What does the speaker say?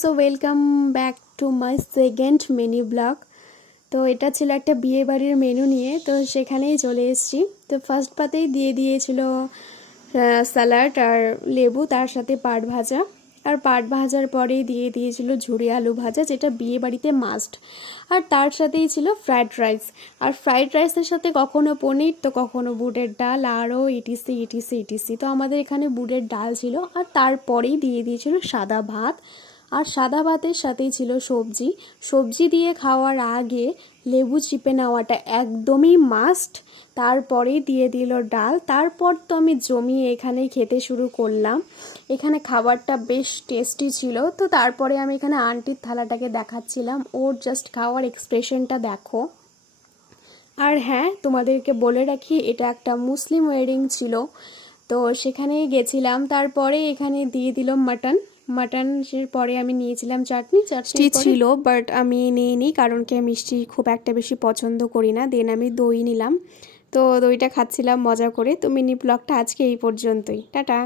So welcome back to my second menu blog তো এটা ছিল একটা বিয়ে বাড়ির মেনু নিয়ে, তো সেখানেই চলে এসেছি। তো ফার্স্ট পাতেই দিয়ে দিয়েছিল স্যালাড আর লেবু, তার সাথে পাট ভাজা। আর পাট ভাজার পরেই দিয়ে দিয়েছিল ঝুড়ি আলু ভাজা, যেটা বিয়ে বাড়িতে মাস্ট আর তার সাথেই ছিল ফ্রায়েড রাইস আর ফ্রায়েড রাইসের সাথে কখনো পনির, তো কখনো বুটের ডাল, আরও ইটিসি ইটিসি ইটিসি। তো আমাদের এখানে বুটের ডাল ছিল, আর তারপরেই দিয়ে দিয়েছিল সাদা ভাত। আর সাদা ভাতের সাথেই ছিল সবজি। সবজি দিয়ে খাওয়ার আগে লেবু চিপে নেওয়াটা একদমই মাস্ট তারপরেই দিয়ে দিল ডাল। তারপর তো আমি জমিয়ে এখানেই খেতে শুরু করলাম। এখানে খাবারটা বেশ টেস্টি ছিল। তো তারপরে আমি এখানে আন্টির থালাটাকে দেখাচ্ছিলাম। ওর জাস্ট খাওয়ার এক্সপ্রেশনটা দেখো। আর হ্যাঁ তোমাদেরকে বলে রাখি, এটা একটা মুসলিম ওয়েডিং ছিল। তো সেখানেই গেছিলাম। তারপরে এখানে দিয়ে দিল মাটন মাটন পরে আমি নিয়েছিলাম চাটনি চাটনি ছিল বাট আমি নিইনি কারণ কি মিষ্টি খুব একটা বেশি পছন্দ করি না। দেন আমি দই নিলাম। তো দইটা খাচ্ছিলাম মজা করে। তো মিনি ব্লগটা আজকে এই পর্যন্তই। টাটা।